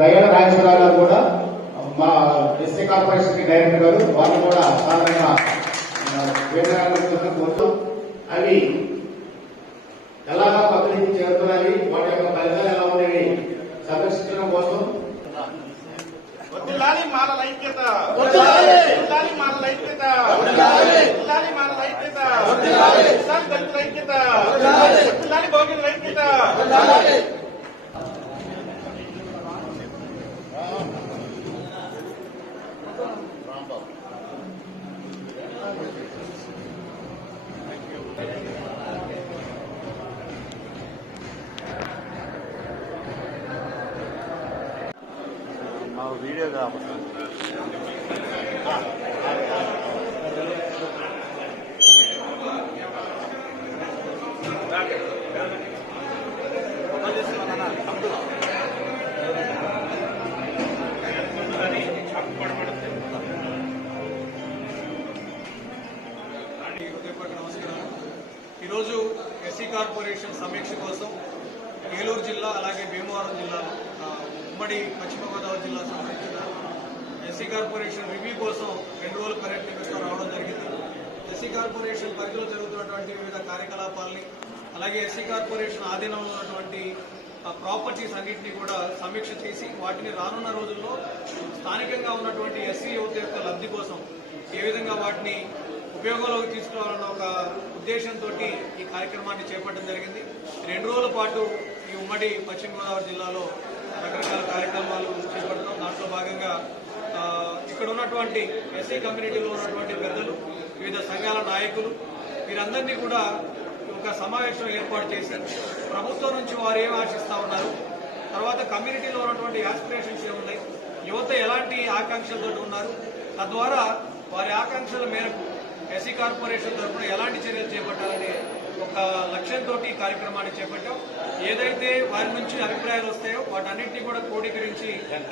దయ్యాల నాగేశ్వరరావు గారు కూడా మా ఎస్సీ కార్పొరేషన్ డైరెక్టర్ గారు వాళ్ళు కూడా సాధారణ వేతనాలు కోరుతూ అవి ఎలాగా పబ్లిక్ చేరుతున్నాయి, వాటి యొక్క ఫలితాలు ఎలా ఉన్నాయి సంరక్షించడం కోసం మాల ఐక్యత మాల ఐక్యత మాల ఐక్యత దళితుల ఐక్యత భోగిల ఐక్యత. వీడియో కావాలి. ఈరోజు ఎస్సీ కార్పొరేషన్ సమీక్ష కోసం ఏలూరు జిల్లా అలాగే భీమవరం జిల్లాలో ఉమ్మడి పశ్చిమ గోదావరి జిల్లా సంబంధించిన ఎస్సీ కార్పొరేషన్ రివ్యూ కోసం 2 రోజుల పర్యటనతో రావడం జరిగింది. ఎస్సీ కార్పొరేషన్ పరిధిలో జరుగుతున్నటువంటి వివిధ కార్యకలాపాలని అలాగే ఎస్సీ కార్పొరేషన్ ఆధీనంలో ఉన్నటువంటి ప్రాపర్టీస్ అన్నింటినీ కూడా సమీక్ష చేసి వాటిని రానున్న రోజుల్లో స్థానికంగా ఉన్నటువంటి ఎస్సీ యువత యొక్క లబ్ధి కోసం ఏ విధంగా వాటిని ఉపయోగంలోకి తీసుకురావాలన్న ఒక ఉద్దేశంతో ఈ కార్యక్రమాన్ని చేపట్టడం జరిగింది. 2 రోజుల పాటు ఈ ఉమ్మడి పశ్చిమ గోదావరి జిల్లాలో రకరకాల కార్యక్రమాలు చేపట్టడం, దాంట్లో భాగంగా ఇక్కడ ఉన్నటువంటి ఎస్సీ కమ్యూనిటీలో ఉన్నటువంటి పెద్దలు, వివిధ సంఘాల నాయకులు వీరందరినీ కూడా ఒక సమావేశం ఏర్పాటు చేసి ప్రభుత్వం నుంచి వారు ఏం ఆశిస్తా ఉన్నారు, తర్వాత కమ్యూనిటీలో ఉన్నటువంటి ఆస్పిరేషన్స్ ఏమున్నాయి, యువత ఎలాంటి ఆకాంక్షలతో ఉన్నారు, తద్వారా వారి ఆకాంక్షల మేరకు ఎస్సీ కార్పొరేషన్ తరఫున ఎలాంటి చర్యలు చేపట్టాలనే ఒక లక్ష్యంతో ఈ కార్యక్రమాన్ని చేపట్టాం. ఏదైతే వారి నుంచి అభిప్రాయాలు వస్తాయో వాటన్నింటినీ కూడా క్రోడీకరించి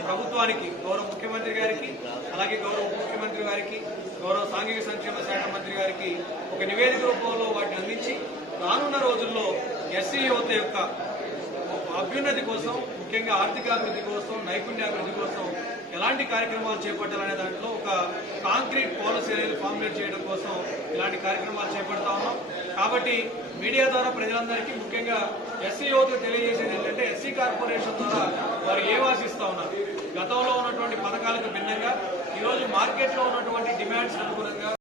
ప్రభుత్వానికి, గౌరవ ముఖ్యమంత్రి గారికి అలాగే గౌరవ ఉప ముఖ్యమంత్రి గారికి, గౌరవ సాంఘిక సంక్షేమ శాఖ మంత్రి గారికి ఒక నివేదిక రూపంలో వాటిని అందించి రానున్న రోజుల్లో ఎస్సీ యువత యొక్క అభ్యున్నతి కోసం, ముఖ్యంగా ఆర్థికాభివృద్ధి కోసం, నైపుణ్యాభివృద్ధి కోసం ఎలాంటి కార్యక్రమాలు చేపట్టాలనే దాంట్లో ఒక కాంక్రీట్ పాలసీ అనేది ఫార్ములేట్ చేయడం కోసం ఇలాంటి కార్యక్రమాలు చేపడతా ఉన్నాం. కాబట్టి మీడియా ద్వారా ప్రజలందరికీ, ముఖ్యంగా ఎస్సీ యువతకు తెలియజేసేది ఏంటంటే ఎస్సీ కార్పొరేషన్ ద్వారా వారు ఏం ఆశిస్తా ఉన్నారు, గతంలో ఉన్నటువంటి పథకాలకు భిన్నంగా ఈరోజు మార్కెట్లో ఉన్నటువంటి డిమాండ్స్ అనుగుణంగా